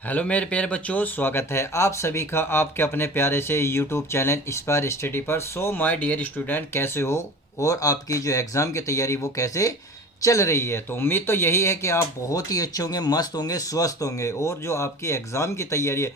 Hello मेरे प्यारे बच्चों, स्वागत है आप सभी का आपके अपने प्यारे से यूट्यूब चैनल इंस्पायर स्टडी पर। सो माय डियर स्टूडेंट, कैसे हो और आपकी जो एग्ज़ाम की तैयारी वो कैसे चल रही है। तो उम्मीद तो यही है कि आप बहुत ही अच्छे होंगे, मस्त होंगे, स्वस्थ होंगे और जो आपकी एग्ज़ाम की तैयारी है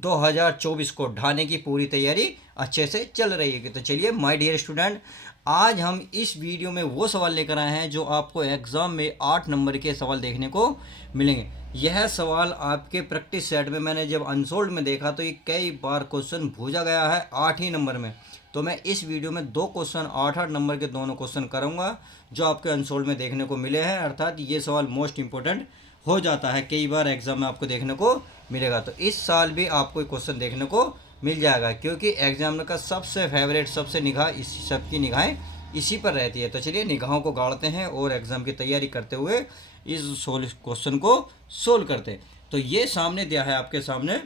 2024 को ढाने की पूरी तैयारी अच्छे से चल रही है। तो चलिए माय डियर स्टूडेंट, आज हम इस वीडियो में वो सवाल लेकर आए हैं जो आपको एग्ज़ाम में 8 नंबर के सवाल देखने को मिलेंगे। यह सवाल आपके प्रैक्टिस सेट में मैंने जब अनसोल्ड में देखा तो ये कई बार क्वेश्चन पूछा गया है 8 ही नंबर में। तो मैं इस वीडियो में दो क्वेश्चन 8 8 नंबर के दोनों क्वेश्चन करूँगा जो आपके अनसोल्ड में देखने को मिले हैं। अर्थात ये सवाल मोस्ट इंपॉर्टेंट हो जाता है, कई बार एग्जाम में आपको देखने को मिलेगा। तो इस साल भी आपको क्वेश्चन देखने को मिल जाएगा क्योंकि एग्जामिनर का सबसे फेवरेट, सबसे निगाह इस सबकी निगाहें इसी पर रहती है। तो चलिए निगाहों को गाड़ते हैं और एग्ज़ाम की तैयारी करते हुए इस क्वेश्चन को सोल्व करते हैं। तो ये सामने दिया है आपके सामने,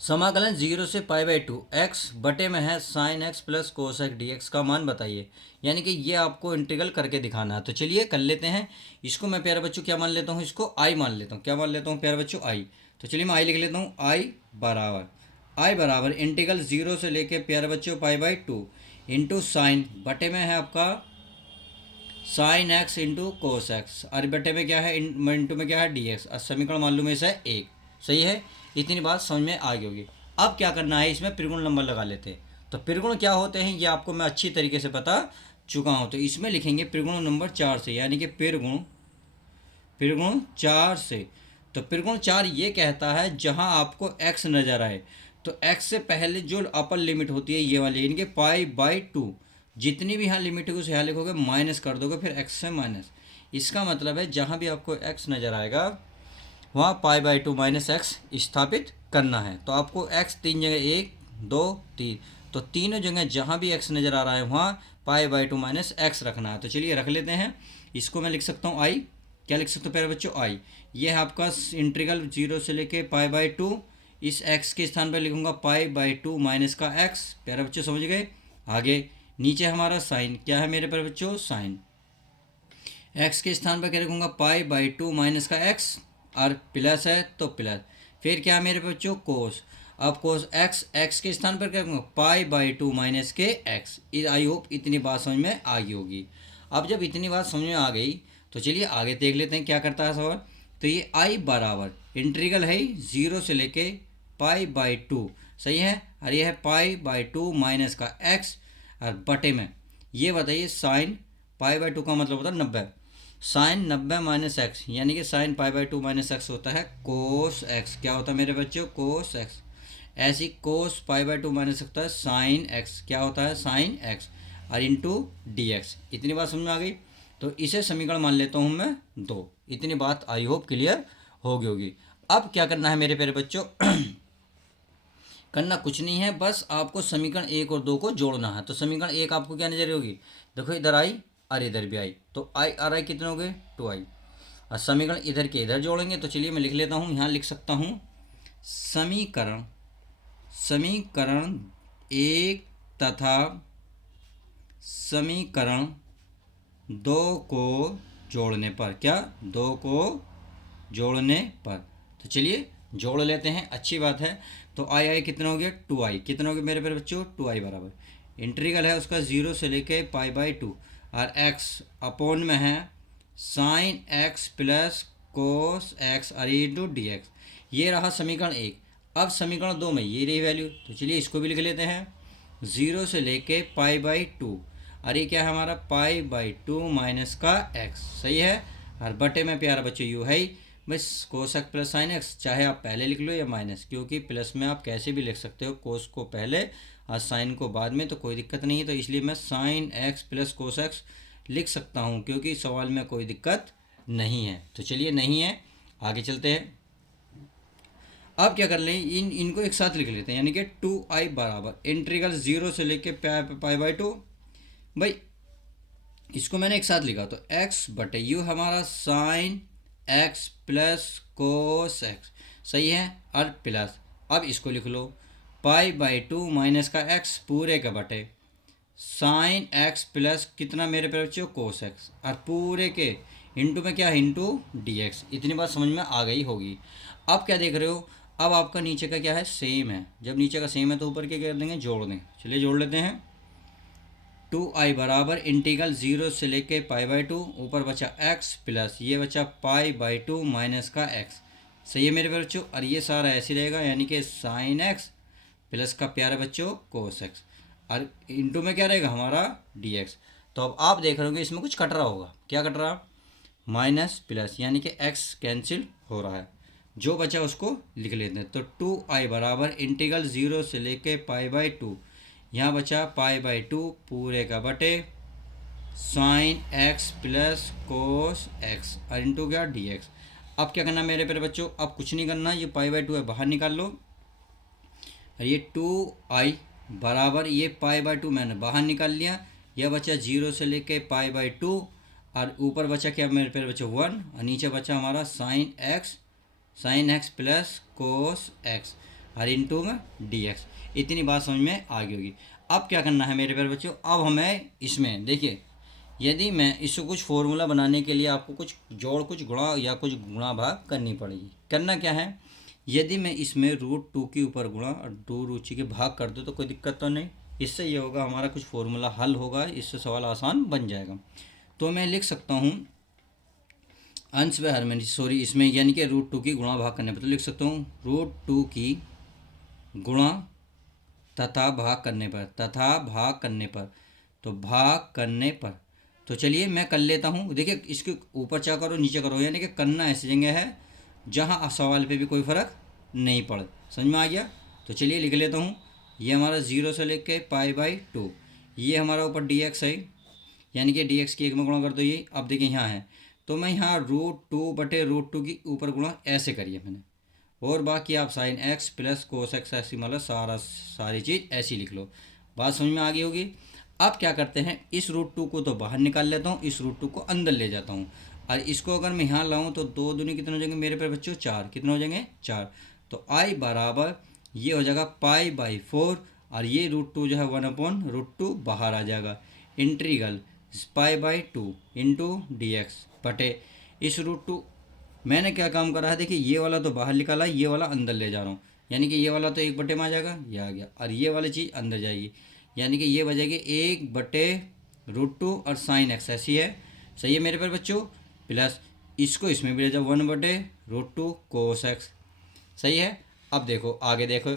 समाकलन 0 से π/2 एक्स बटे में है sine x plus cos x D x का मान बताइए। यानी कि ये आपको इंटीग्रल करके दिखाना है। तो चलिए कर लेते हैं। इसको मैं प्यारे बच्चों क्या मान लेता हूँ, इसको आई मान लेता हूँ। क्या मान लेता हूँ प्यारे बच्चों? आई। तो चलिए मैं आई लिख लेता हूँ। आई बराबर इंटीग्रल 0 से लेके प्यारे बच्चों π/2 इंटू साइन बटे में है आपका sine x into cos x और बटे में क्या है, इंटू में क्या है डी एक्स। समीकरण मालूम है इसे एक। सही है, इतनी बात समझ में आ गई होगी। अब क्या करना है, इसमें त्रिगुण नंबर लगा लेते हैं। तो त्रिगुण क्या होते हैं ये आपको मैं अच्छी तरीके से बता चुका हूँ। तो इसमें लिखेंगे त्रिगुण नंबर 4 से, यानी कि त्रिगुण 4 से। तो त्रिगुण 4 ये कहता है जहाँ आपको x नज़र आए तो x से पहले जो अपर लिमिट होती है ये वाली, यानी कि π/2 जितनी भी यहाँ लिमिट है उसे यहाँ लिखोगे, माइनस कर दोगे फिर x से माइनस। इसका मतलब है जहाँ भी आपको x नज़र आएगा वहाँ π/2 माइनस एक्स स्थापित करना है। तो आपको x तीन जगह, 1 2 3, तो तीनों जगह जहाँ भी x नज़र आ रहा है वहाँ π/2 माइनस एक्स रखना है। तो चलिए रख लेते हैं। इसको मैं लिख सकता हूँ आई। क्या लिख सकते हो प्यारे बच्चों? आई। ये है आपका इंटीग्रल 0 से लेके π/2। इस x के स्थान पर लिखूंगा π/2 माइनस का x। प्यारे बच्चों समझ गए? आगे नीचे हमारा साइन क्या है मेरे प्यारे बच्चों? साइन। x के स्थान पर क्या लिखूंगा? π/2 माइनस का x और प्लस है तो प्लस। फिर क्या है मेरे बच्चों? कोस। अब कोस x के स्थान पर क्या लिखूंगा? π/2 माइनस के x। आई होप इतनी बात समझ में आ गई होगी। अब जब इतनी बात समझ में आ गई तो चलिए आगे देख लेते हैं क्या करता है सवाल। तो ये आई बराबर इंटीग्रल है 0 से लेके π/2। सही है, और ये है π/2 माइनस का x और बटे में ये बताइए साइन π/2 का मतलब होता है 90। साइन 90 माइनस एक्स, यानी कि साइन π/2 माइनस एक्स होता है कोस एक्स। क्या होता है मेरे बच्चों? Cos x. ऐसी कोस π/2 माइनस होता है साइन एक्स। क्या होता है? साइन एक्स और इंटू डी एक्स। इतनी बात समझ में आ गई। तो इसे समीकरण मान लेता हूँ मैं 2। इतनी बात आई होप क्लियर हो गई होगी। अब क्या करना है मेरे प्यारे बच्चों? करना कुछ नहीं है, बस आपको समीकरण 1 और 2 को जोड़ना है। तो समीकरण 1 आपको क्या नजर होगी? देखो इधर आई और इधर भी आई, तो आई और आई कितने हो गए? 2i। और समीकरण इधर के इधर जोड़ेंगे। तो चलिए मैं लिख लेता हूँ, यहाँ लिख सकता हूँ समीकरण समीकरण 1 तथा समीकरण 2 को जोड़ने पर, क्या 2 को जोड़ने पर, तो चलिए जोड़ लेते हैं, अच्छी बात है। तो आई कितना हो गया? 2i। कितना हो गया मेरे प्यारे बच्चों? 2i बराबर इंटीग्रल है उसका 0 से लेके π/2 और x अपॉन में है sine x plus cos x और इंटू डी एक्स। ये रहा समीकरण 1। अब समीकरण 2 में ये रही वैल्यू, तो चलिए इसको भी लिख लेते हैं 0 से लेके π/2 और ये क्या है हमारा? π/2 माइनस का x। सही है, और बटे में प्यारा बच्चों यू है ही बस cos x plus sine x. चाहे आप पहले लिख लो या माइनस, क्योंकि प्लस में आप कैसे भी लिख सकते हो, कोस को पहले और साइन को बाद में, तो कोई दिक्कत नहीं है। तो इसलिए मैं sine x plus cos x लिख सकता हूँ क्योंकि सवाल में कोई दिक्कत नहीं है। तो चलिए नहीं है, आगे चलते हैं। अब क्या कर लें, इनको एक साथ लिख लेते हैं, यानी कि 2i बराबर इंटीग्रल 0 से लेके π/2। भाई इसको मैंने एक साथ लिखा तो x बटे यू हमारा sine x plus cos x. सही है, और प्लस अब इसको लिख लो π/2 माइनस का x पूरे के बटे साइन एक्स प्लस कितना मेरे पे बच्चों? कोस एक्स और पूरे के इंटू में क्या है, इंटू डी एक्स। इतनी बात समझ में आ गई होगी। अब क्या देख रहे हो, अब आपका नीचे का क्या है, सेम है। जब नीचे का सेम है तो ऊपर क्या कर देंगे, जोड़ दें। चलिए जोड़ लेते हैं। 2i बराबर इंटीग्रल 0 से लेके π/2, ऊपर बचा x प्लस ये बचा π/2 माइनस का x। सही है मेरे बच्चों। और ये सारा ऐसे रहेगा, यानी कि साइन x प्लस का प्यारे बच्चों कोस x, और इंटू में क्या रहेगा हमारा dx। तो अब आप देख रहे होंगे इसमें कुछ कट रहा होगा। क्या कट रहा, माइनस प्लस, यानी कि x कैंसिल हो रहा है। जो बचा उसको लिख लेते हैं। तो 2i बराबर इंटीग्रल 0 से लेके π/2, यहाँ बचा π/2 पूरे का बटे sine x plus cos x और इंटू क्या dx। अब क्या करना मेरे प्यारे बच्चों, अब कुछ नहीं करना, ये π/2 है बाहर निकाल लो। और ये 2i बराबर ये π/2 मैंने बाहर निकाल लिया। यह बचा 0 से लेके π/2, और ऊपर बचा क्या मेरे प्यारे बच्चों 1, और नीचे बचा हमारा sine x plus cos x और इंटू में dx। इतनी बात समझ में आ गई होगी। अब क्या करना है मेरे प्यारे बच्चों, अब हमें इसमें देखिए, यदि मैं इसको कुछ फॉर्मूला बनाने के लिए आपको कुछ जोड़, कुछ गुणा या कुछ गुणा भाग करनी पड़ेगी। करना क्या है, यदि मैं इसमें √2 के ऊपर गुणा और 2√3 के भाग कर दूँ तो कोई दिक्कत तो नहीं। इससे ये होगा हमारा कुछ फॉर्मूला हल होगा, इससे सवाल आसान बन जाएगा। तो मैं लिख सकता हूँ अंश व हर में, सॉरी इसमें यानी कि √2 की गुणा भाग करने पर, तो लिख सकता हूँ √2 की गुणा तथा भाग करने पर, तो भाग करने पर। तो चलिए मैं कर लेता हूँ। देखिए इसके ऊपर चाह करो नीचे करो, यानी कि करना ऐसी जगह है जहाँ सवाल पे भी कोई फ़र्क नहीं पड़े। समझ में आ गया। तो चलिए लिख लेता हूँ। ये हमारा 0 से लेके π/2, ये हमारा ऊपर dx है, यानी कि dx की एक में गुणा कर दो ये। अब देखिए यहाँ है, तो मैं यहाँ √2 बटे √2 की ऊपर गुणा ऐसे करिए मैंने, और बाकी आप sine x plus cos x ऐसी मतलब सारी चीज़ ऐसी लिख लो। बात समझ में आ गई होगी। अब क्या करते हैं, इस √2 को तो बाहर निकाल लेता हूँ, इस √2 को अंदर ले जाता हूँ, और इसको अगर मैं यहाँ लाऊं तो 2 दूनी कितने हो जाएंगे मेरे पे बच्चों, 4। कितने हो जाएंगे, 4। तो i बराबर ये हो जाएगा π/4, और ये √2 जो है 1/√2 बाहर आ जाएगा। इंटीग्रल π/2 इंटू dx बटे इस √2। मैंने क्या काम करा है, देखिए ये वाला तो बाहर निकाला, ये वाला अंदर ले जा रहा हूँ, यानी कि ये वाला तो 1/, में आ जाएगा, ये आ गया, और ये वाली चीज़ अंदर जाएगी, यानी कि ये बचेगी 1/√2 और साइन x ऐसी है। सही है मेरे पर बच्चों। प्लस इसको इसमें भी ले जाओ 1/√2 कोस x। सही है। अब देखो आगे, देखो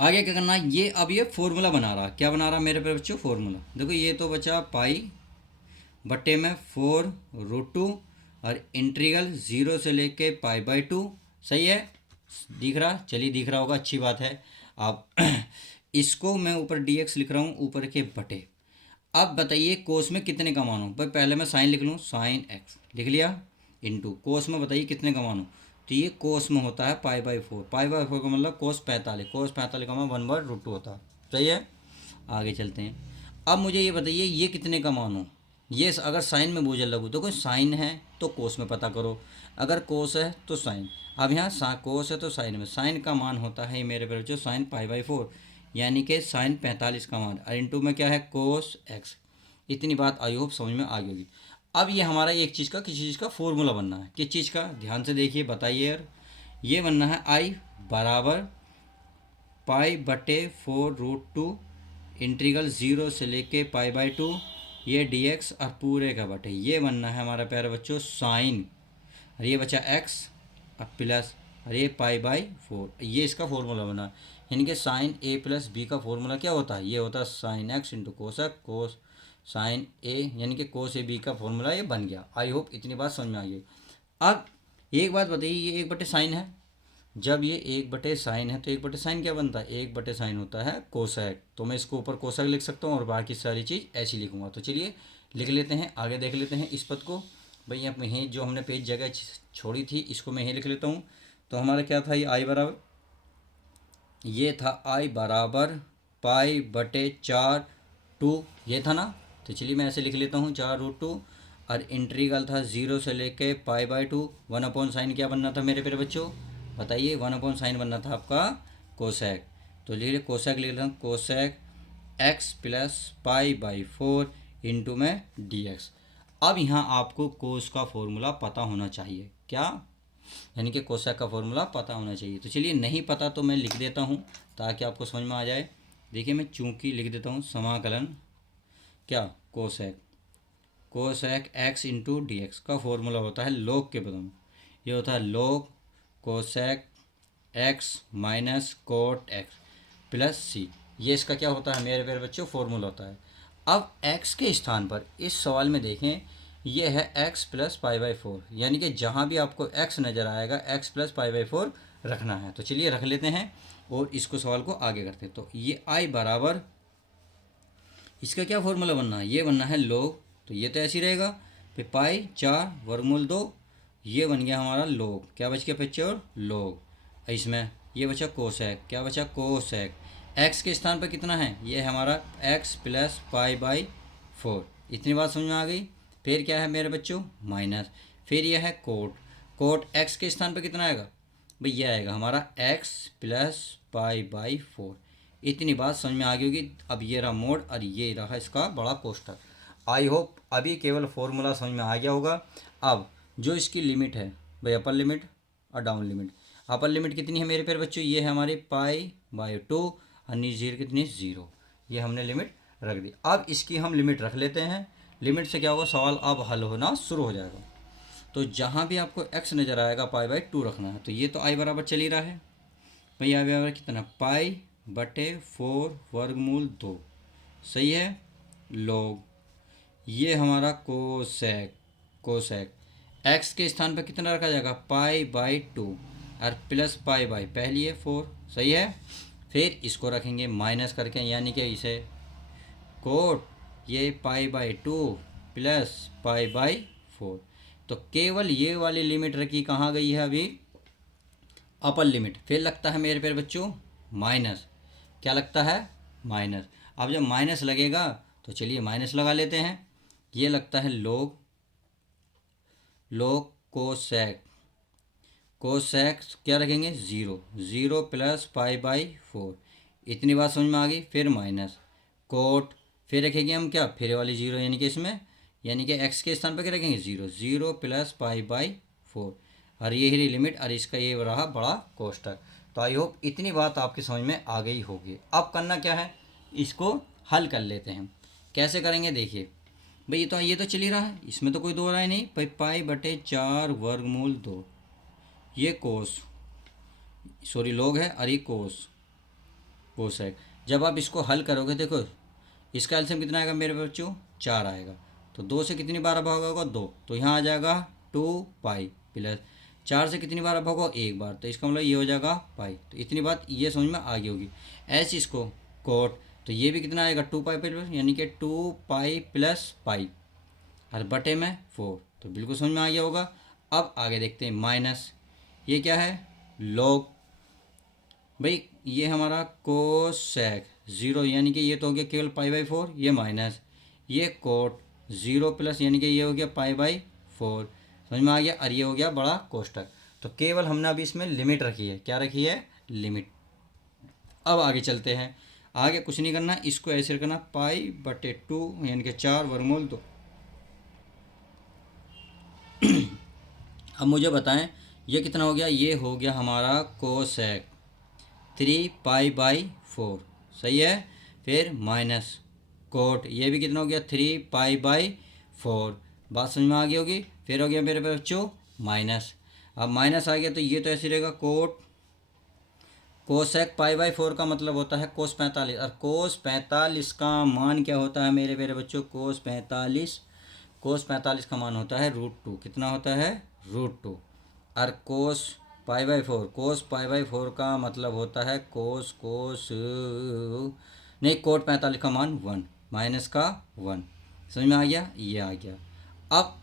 आगे क्या करना है, ये अब ये फॉर्मूला बना रहा, क्या बना रहा मेरे पर बच्चों, फॉर्मूला। देखो ये तो बचा π/4 √2 और इंटीग्रल 0 से लेके π/2। सही है, दिख रहा, चलिए दिख रहा होगा, अच्छी बात है। अब इसको मैं ऊपर dx लिख रहा हूँ, ऊपर के बटे। अब बताइए कोस में कितने का मानो, भाई पहले मैं साइन लिख लूँ, साइन x लिख लिया, इंटू कोस में बताइए कितने का मानो। तो ये कोस में होता है π/4, π/4 का मतलब कोस 45, कोस 45 का मतलब 1/√2 होता है। सही है, आगे चलते हैं। अब मुझे ये बताइए ये कितने का मानो। ये अगर साइन में बोझल लगू तो कोई साइन है तो कोस में पता करो, अगर कोस है तो साइन। अब यहाँ कोस है तो साइन में, साइन का मान होता है मेरे पर जो साइन π/4, यानी कि साइन 45 का मान, और इंटू में क्या है कोस x। इतनी बात आई होप समझ में आ गई होगी। अब ये हमारा एक चीज़ का, किसी चीज़ का फॉर्मूला बनना है, किस चीज़ का, ध्यान से देखिए बताइए यार। ये बनना है i बराबर π/4√2 इंटीग्रल 0 से लेके π/2 ये dx और पूरे का बटे, ये बनना है हमारा प्यारे बच्चों साइन, और ये बचा x और प्लस, और ये π/4, ये इसका फॉर्मूला बना। यानी कि साइन a प्लस b का फॉर्मूला क्या होता है, ये होता है sine x into cos x, cos sine a, यानी कि कोस a b का फॉर्मूला ये बन गया। आई होप इतनी बात समझ में आ गई। अब एक बात बताइए, ये 1/sin है, जब ये 1/sin है तो 1/sin क्या बनता है, 1/sin होता है कोसेक। तो मैं इसको ऊपर कोसेक लिख सकता हूँ और बाकी सारी चीज़ ऐसी लिखूँगा। तो चलिए लिख लेते हैं, आगे देख लेते हैं इस पद को। भाई यहाँ पे यहीं जो हमने पेज जगह छोड़ी थी इसको मैं यहीं लिख लेता हूँ। तो हमारा क्या था, ये आई बराबर, ये था आई बराबर π/4 ये था ना। तो चलिए मैं ऐसे लिख लेता हूँ 4√2, और इंटीग्रल था 0 से लेके π/2, 1/sin क्या बनना था मेरे प्यारे बच्चों, बताइए 1/sin बनना था आपका कोसेक। तो लिख कोसेक लिख लेता हूँ, कोसेक x प्लस π/4 इंटू में dx। अब यहाँ आपको कोस का फॉर्मूला पता होना चाहिए, क्या, यानी कि कोसेक का फॉर्मूला पता होना चाहिए। तो चलिए नहीं पता तो मैं लिख देता हूँ ताकि आपको समझ में आ जाए। देखिए मैं चूंकि लिख देता हूँ समाकलन क्या, cosec, cosec x into d x का फॉर्मूला होता है लॉग के बदल में, ये होता है log cosec x minus cot x plus c. ये इसका क्या होता है मेरे प्यारे बच्चों, फॉर्मूला होता है। अब x के स्थान पर इस सवाल में देखें, ये है x plus pi by four, यानी कि जहाँ भी आपको x नज़र आएगा x plus pi by four रखना है। तो चलिए रख लेते हैं और इसको सवाल को आगे करते हैं। तो ये i बराबर, इसका क्या फॉर्मूला बनना है, ये बनना है log, तो ये तो ऐसे ही रहेगा, फिर पाई 4 वर्गमूल 2, ये बन गया हमारा log, क्या बच गया बच्चे और log। इसमें ये बचा कोसेक, क्या बचा कोसेक, x के स्थान पर कितना है, ये है हमारा x plus pi by four. इतनी बात समझ में आ गई। फिर क्या है मेरे बच्चों, माइनस, फिर यह है कोट, कोट x के स्थान पर कितना आएगा भाई, ये आएगा हमारा x plus pi by four. इतनी बात समझ में आ गई होगी। अब ये रहा मोड और ये रहा इसका बड़ा कोष्ठक। आई होप अभी केवल फॉर्मूला समझ में आ गया होगा। अब जो इसकी लिमिट है भाई, अपर लिमिट और डाउन लिमिट, अपर लिमिट कितनी है मेरे प्यारे बच्चों, ये है हमारी पाई बाई टू और नीचे कितनी, जीरो, ये हमने लिमिट रख दी। अब इसकी हम लिमिट रख लेते हैं। लिमिट से क्या होगा, सवाल अब हल होना शुरू हो जाएगा। तो जहाँ भी आपको x नज़र आएगा पाई बाई टू रखना है। तो ये तो i बराबर चल ही रहा है भाई, आई बराबर कितना, पाई बटे फोर वर्गमूल 2, सही है, log, ये हमारा कोसेक, कोसेक x के स्थान पर कितना रखा जाएगा, पाई बाई टू और प्लस पाई बाई पहली है 4, सही है। फिर इसको रखेंगे माइनस करके, यानी कि इसे कोट, ये pi by two plus pi by four. तो केवल ये वाली लिमिट रखी, कहाँ गई है अभी, अपर लिमिट। फिर लगता है मेरे प्यारे बच्चों माइनस, क्या लगता है, माइनस। अब जब माइनस लगेगा तो चलिए माइनस लगा लेते हैं। ये लगता है लोग, लोग कोसेक, कोसेक क्या रखेंगे, zero, zero plus pi by four. इतनी बात समझ में आ गई। फिर माइनस कोट, फिर रखेंगे हम क्या, फिर वाली ज़ीरो, यानी कि इसमें, यानी कि x के स्थान पर क्या रखेंगे, zero, zero plus pi by four, और ये ही लिमिट, और इसका ये रहा बड़ा कोष्ठक। तो आई होप इतनी बात आपकी समझ में आ गई होगी। अब करना क्या है, इसको हल कर लेते हैं। कैसे करेंगे देखिए भाई, ये तो चल ही रहा है, इसमें तो कोई दो राय नहीं भाई, पाई बटे 4 वर्गमूल 2, ये कोस, सॉरी लोग है, और ये कोस, कोसेक। जब आप इसको हल करोगे, देखो इसका एलसीएम कितना आएगा मेरे बच्चों, 4 आएगा। तो 2 से कितनी बार भाग होगा, 2, तो यहाँ आ जाएगा 2 पाई, प्लस 4 से कितनी बार भाग होगा, 1 बार, तो इसका मतलब ये हो जाएगा पाई। तो इतनी बात ये समझ में आ गई होगी। ऐसे इसको कोट, तो ये भी कितना आएगा, 2 पाई प्लस, यानी कि 2 पाई प्लस पाई और बटे में 4, तो बिल्कुल समझ में आ गया होगा। अब आगे देखते हैं माइनस, ये क्या है, लॉग भाई, ये हमारा कोसेक ज़ीरो, यानी कि ये तो हो गया केवल पाई बाई फोर, ये माइनस, ये कोट ज़ीरो प्लस, यानी कि ये हो गया पाई बाई फोर, समझ में आ गया। और ये हो गया बड़ा कोष्ठक। तो केवल हमने अभी इसमें लिमिट रखी है, क्या रखी है, लिमिट। अब आगे चलते हैं, आगे कुछ नहीं करना, इसको ऐसे रखना, पाई बटे टू, यानी कि 4 वर्गमूल 2। अब मुझे बताएं ये कितना हो गया, ये हो गया हमारा कोसेक 3 पाई बाई फोर, सही है। फिर माइनस कोट, ये भी कितना हो गया, 3 पाई बाई फोर, बात समझ में आ गई होगी। फिर हो गया मेरे बच्चों माइनस, अब माइनस आ गया तो ये तो ऐसे रहेगा, cot cosec pi by four का मतलब होता है कोस 45, और कोस 45 का मान क्या होता है मेरे मेरे बच्चों, कोस 45 का मान होता है √2, कितना होता है, √2। और cos pi by four, cos pi by four का मतलब होता है कोस नहीं, कोट 45 का मान 1, माइनस का 1, समझ में आ गया, ये आ गया। अब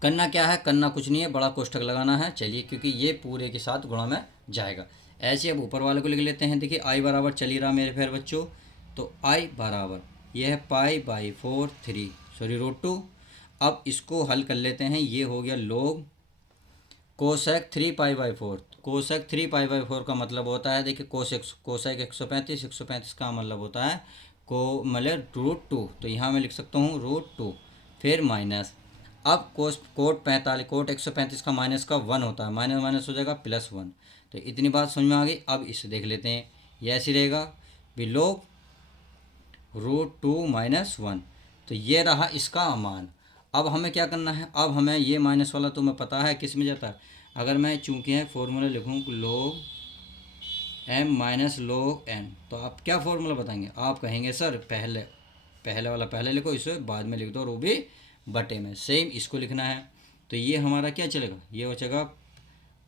करना क्या है, करना कुछ नहीं है, बड़ा कोष्ठक लगाना है। चलिए, क्योंकि ये पूरे के साथ गुणा में जाएगा। ऐसे अब ऊपर वाले को लिख लेते हैं। देखिए आई बराबर चल ही रहा मेरे फिर बच्चों, तो आई बराबर ये है पाई बाई फोर 3, सॉरी √2। अब इसको हल कर लेते हैं, ये हो गया लोग cosec 3 pi by four. Cosec 3 pi by four का मतलब होता है, देखिए कोसेक 135 का मतलब होता है को मतलब √2, तो यहाँ मैं लिख सकता हूँ √2 फिर माइनस। अब कोट 45 कोट 135 का माइनस का 1 होता है, माइनस माइनस हो जाएगा +1। तो इतनी बात समझ में आ गई। अब इसे देख लेते हैं, ये ऐसे रहेगा बिलो √2 - 1। तो ये रहा इसका मान। अब हमें क्या करना है, अब हमें ये माइनस वाला तुम्हें पता है किस में जाता है। अगर मैं चूंकि है फॉर्मूला लिखूँ log m - log n, तो आप क्या फॉर्मूला बताएंगे? आप कहेंगे सर पहले पहले वाला पहले लिखो, इसे बाद में लिख दो, और वो भी बटे में। सेम इसको लिखना है। तो ये हमारा क्या चलेगा, ये बचेगा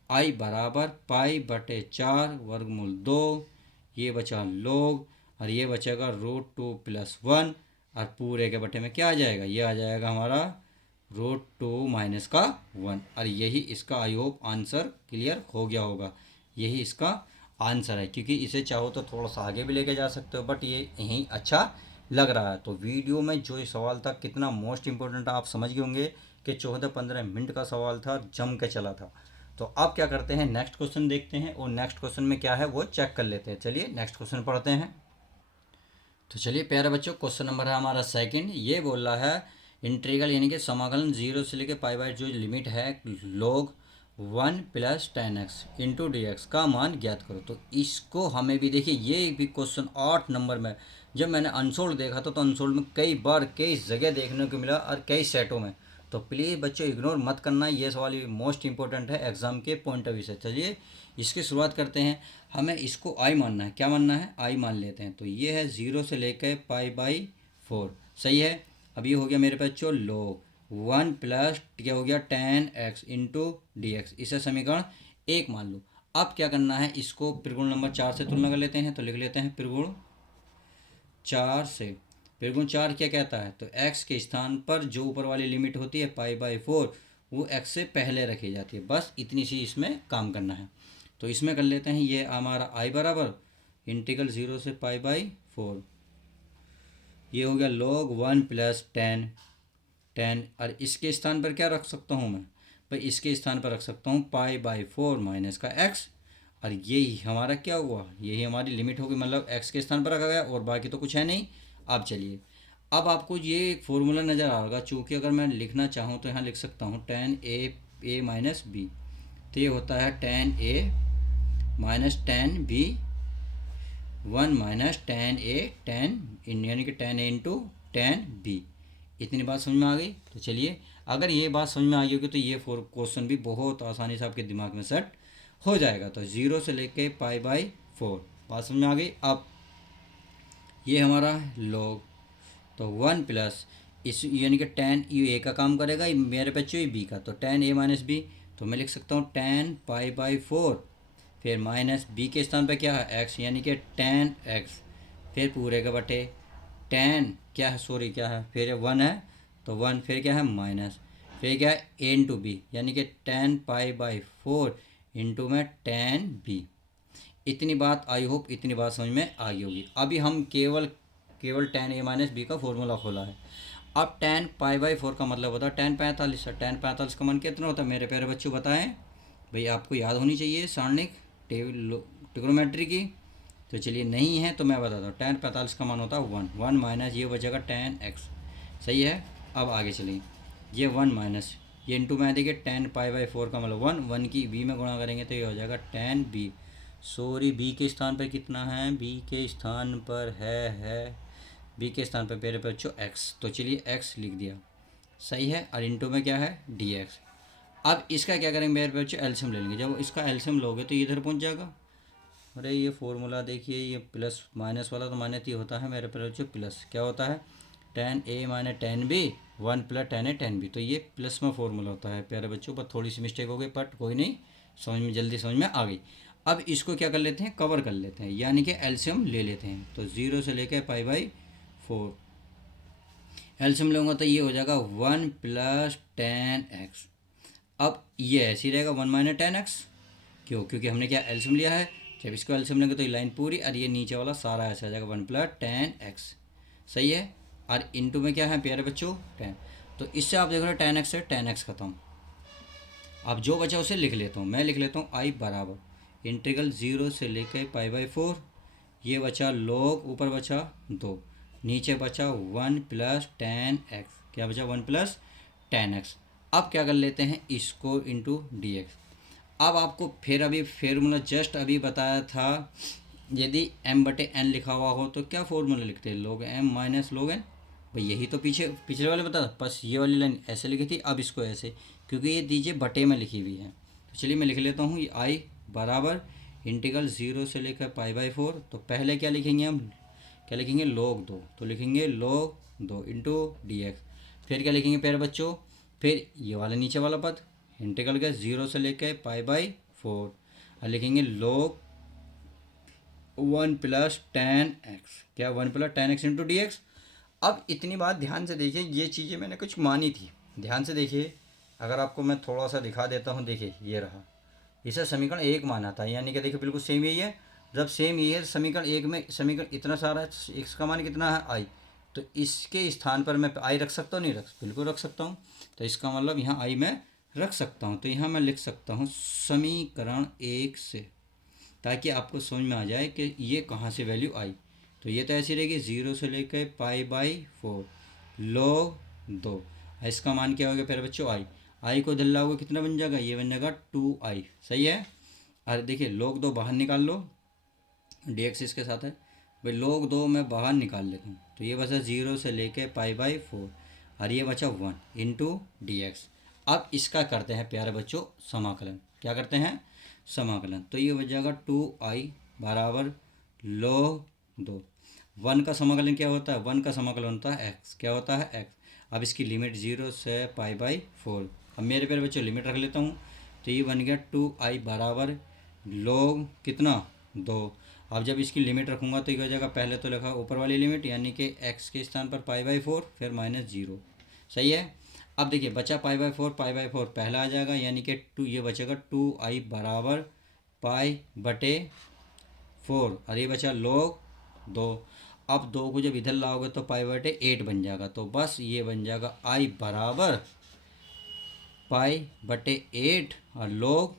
I बराबर π/4 वर्गमूल 2। ये बचा log, और ये बचेगा √2 + 1, और पूरे के बटे में क्या आ जाएगा, ये आ जाएगा हमारा √2 - 1। और यही इसका आई होप आंसर क्लियर हो गया होगा। यही इसका आंसर है, क्योंकि इसे चाहो तो थोड़ा सा आगे भी लेके जा सकते हो, बट ये यहीं अच्छा लग रहा है। तो वीडियो में जो ये सवाल था कितना मोस्ट इंपॉर्टेंट आप समझ गए होंगे कि 14-15 मिनट का सवाल था, जम के चला था। तो अब क्या करते हैं, नेक्स्ट क्वेश्चन देखते हैं, और नेक्स्ट क्वेश्चन में क्या है वो चेक कर लेते हैं। चलिए नेक्स्ट क्वेश्चन पढ़ते हैं। तो चलिए प्यारे बच्चों, क्वेश्चन नंबर है हमारा सेकंड। ये बोल रहा है इंटीग्रल यानी कि समाकलन 0 से लेकर π/, जो लिमिट है log 1 + 10x इंटू dx का मान ज्ञात करो। तो इसको हमें भी देखिए, ये भी क्वेश्चन 8 नंबर में जब मैंने अनसोल्ड देखा था, तो अनसोल्ड में कई बार कई जगह देखने को मिला और कई सेटों में। तो प्लीज़ बच्चों इग्नोर मत करना, ये सवाल मोस्ट इंपॉर्टेंट है एग्जाम के पॉइंट ऑफ व्यू से। चलिए इसकी शुरुआत करते हैं। हमें इसको आई मानना है, क्या मानना है, आई मान लेते हैं। तो ये है 0 से लेकर π/4, सही है। अब ये हो गया मेरे पास जो log 1 प्लस क्या हो गया 10x इंटू dx, इसे समीकरण 1 मान लो। अब क्या करना है, इसको त्रिगुण नंबर 4 से तुलना कर लेते हैं। तो लिख लेते हैं त्रिगुण 4 से। त्रिगुण 4 क्या कहता है, तो x के स्थान पर जो ऊपर वाली लिमिट होती है π/4, वो x से पहले रखी जाती है। बस इतनी सी इसमें काम करना है। तो इसमें कर लेते हैं, ये हमारा I बराबर इंटीग्रल 0 से π/4, ये हो गया log 1 + 10। और इसके स्थान पर क्या रख सकता हूँ मैं भाई, इसके स्थान पर रख सकता हूँ π/4 माइनस का x। और यही हमारा क्या हुआ, यही हमारी लिमिट होगी, मतलब x के स्थान पर रखा गया, और बाकी तो कुछ है नहीं। अब चलिए, अब आपको ये एक फॉर्मूला नज़र आ होगा, चूँकि अगर मैं लिखना चाहूँ तो यहाँ लिख सकता हूँ tan a माइनस बी। तो ये होता है tan a minus tan b 1 minus tan a tan यानी कि tan a into tan b। इतनी बात समझ में आ गई। तो चलिए, अगर ये बात समझ में आ गई होगी तो ये क्वेश्चन भी बहुत आसानी से आपके दिमाग में सेट हो जाएगा। तो 0 से लेके π/4 बात समझ में आ गई। अब ये हमारा log, तो 1 प्लस इस यानी कि tan ये a का काम करेगा, मेरे बच्चों ये b का, तो tan a माइनस b। तो मैं लिख सकता हूँ tan π/4, फिर माइनस b के स्थान पर क्या है x, यानी कि tan x, फिर पूरे का बटे tan क्या है, सॉरी क्या है, फिर 1 है तो 1, फिर क्या है माइनस, फिर क्या है a इंटू बी, यानी कि tan π/4 इंटू में tan b। इतनी बात आई होप इतनी बात समझ में आ गई होगी। अभी हम केवल tan a माइनस बी का फॉर्मूला खोला है। अब tan π/4 का मतलब होता है tan 45 है। tan 45 का मान कितना होता है मेरे प्यारे बच्चों, बताएं भाई, आपको याद होनी चाहिए सारणिक ट्रिग्नोमेट्री की। तो चलिए नहीं है तो मैं बताता हूँ, tan 45 का मान होता है 1 माइनस ये बचेगा tan x, सही है। अब आगे चलिए, ये 1 माइनस ये इंटू में देखिए tan π/4 का मतलब 1 की b में गुणा करेंगे तो ये हो जाएगा tan b। सॉरी, बी के स्थान पर कितना है, बी के स्थान पर है बी के स्थान पर मेरे बच्चों एक्स। तो चलिए एक्स लिख दिया, सही है। और इंटू में क्या है डी एक्स। अब इसका क्या करेंगे मेरे बच्चों, एल्शियम ले लेंगे। जब इसका एल्शियम लोगे तो इधर पहुंच जाएगा। अरे ये फॉर्मूला देखिए, ये प्लस माइनस वाला तो माइनस ये होता है मेरे बच्चों प्लस, क्या होता है tan a minus tan b 1 + tan a tan b। तो ये प्लस में फॉर्मूला होता है प्यारे बच्चों, पर थोड़ी सी मिस्टेक हो गई, बट कोई नहीं, समझ में जल्दी समझ में आ गई। अब इसको क्या कर लेते हैं, कवर कर लेते हैं, यानी कि एल्शियम ले लेते हैं। तो 0 से लेकर π/4 एल्शियम लूँगा तो ये हो जाएगा 1 + tan x। अब ये ऐसे ही रहेगा 1 माइनस tan x, क्योंकि हमने क्या एल्शियम लिया है। जब इसको एल्शियम लेंगे तो ये लाइन पूरी, और ये नीचे वाला सारा ऐसा आ जाएगा 1 + tan x, सही है। और इंटू में क्या है प्यारे बच्चों tan। तो इससे आप देख रहे हो tan x से tan x खत्म। अब जो बचा उसे लिख लेता हूँ, मैं लिख लेता हूँ I बराबर इंटीग्रल 0 से लेकर π/4, ये बचा log, ऊपर बचा 2, नीचे बचा 1 + tan x क्या बचा 1 प्लस 10x। अब क्या कर लेते हैं इसको इंटू डी एक्स। अब आपको फिर अभी फार्मूला जस्ट अभी बताया था, यदि m/n लिखा हुआ हो तो क्या फॉर्मूला लिखते हैं, log m minus log n। भाई यही तो पीछे पिछले वाले बता, बस ये वाली लाइन ऐसे लिखी थी, अब इसको ऐसे, क्योंकि ये दीजिए बटे में लिखी हुई है। तो चलिए मैं लिख लेता हूँ, ये i बराबर इंटीग्रल 0 से लेकर π/4। तो पहले क्या लिखेंगे हम, क्या लिखेंगे log 2, तो लिखेंगे log 2 इंटू डी एक्स। फिर क्या लिखेंगे प्यारे बच्चों, फिर ये वाला नीचे वाला पद इंटीग्रल का 0 से लेकर π/4, और लिखेंगे log 1 प्लस 10x, क्या 1 plus 10x into d x. अब इतनी बात ध्यान से देखिए, ये चीज़ें मैंने कुछ मानी थी, ध्यान से देखिए। अगर आपको मैं थोड़ा सा दिखा देता हूँ, देखिए ये रहा, इसे समीकरण 1 माना था, यानी कि देखिए बिल्कुल सेम यही है। जब सेम यही है समीकरण 1 में, समीकरण इतना सारा है, x का मान कितना है i, तो इसके स्थान पर मैं i रख सकता हूँ, नहीं रख, बिल्कुल रख सकता हूँ। तो इसका मतलब यहाँ i मैं रख सकता हूँ। तो यहाँ मैं लिख सकता हूँ समीकरण 1 से, ताकि आपको समझ में आ जाए कि ये कहाँ से वैल्यू आई। तो ये तो ऐसी रहेगी 0 से लेकर π/4 log 2, इसका मान क्या होगा फिर बच्चों आई को दल्ला होगा कितना बन जाएगा, ये बन जाएगा 2i। सही है। अरे देखिए log 2 बाहर निकाल लो, dx इसके साथ है भाई, log 2 मैं बाहर निकाल लेता हूँ, तो ये बचा 0 से लेकर π/4, और ये बचा 1 इंटू डी एक्स। अब इसका करते हैं प्यारे बच्चों समाकलन, क्या करते हैं समाकलन। तो ये बच जाएगा 2i बराबर log 2। 1 का समाकलन क्या होता है, 1 का समाकलन होता है x, क्या होता है x। अब इसकी लिमिट 0 से π/4, अब मेरे प्यारे बच्चों लिमिट रख लेता हूँ, तो ये बन गया 2i बराबर log कितना 2। अब जब इसकी लिमिट रखूँगा तो ये हो जाएगा, पहले तो लिखा ऊपर वाली लिमिट यानी कि x के स्थान पर π/4 फिर -0। सही है। अब देखिए बचा π/4, π/4 पहला आ जाएगा, यानी कि 2, ये बचेगा 2i बराबर π/4, और ये बचा log 2। अब 2 को जब इधर लाओगे तो π/8 बन जाएगा, तो बस ये बन जाएगा i बराबर π/8 और log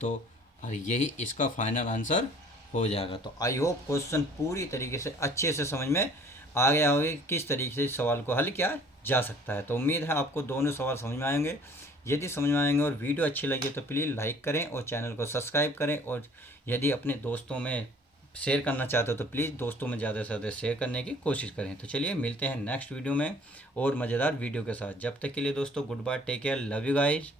2, और यही इसका फाइनल आंसर हो जाएगा। तो आई होप क्वेश्चन पूरी तरीके से अच्छे से समझ में आ गया होगा किस तरीके से इस सवाल को हल किया जा सकता है। तो उम्मीद है आपको दोनों सवाल समझ में आएंगे। यदि समझ में आएंगे और वीडियो अच्छी लगी तो प्लीज़ लाइक करें और चैनल को सब्सक्राइब करें, और यदि अपने दोस्तों में शेयर करना चाहते हो तो प्लीज़ दोस्तों में ज़्यादा से ज़्यादा शेयर करने की कोशिश करें। तो चलिए मिलते हैं नेक्स्ट वीडियो में और मज़ेदार वीडियो के साथ। जब तक के लिए दोस्तों good bye, take care, love you guys.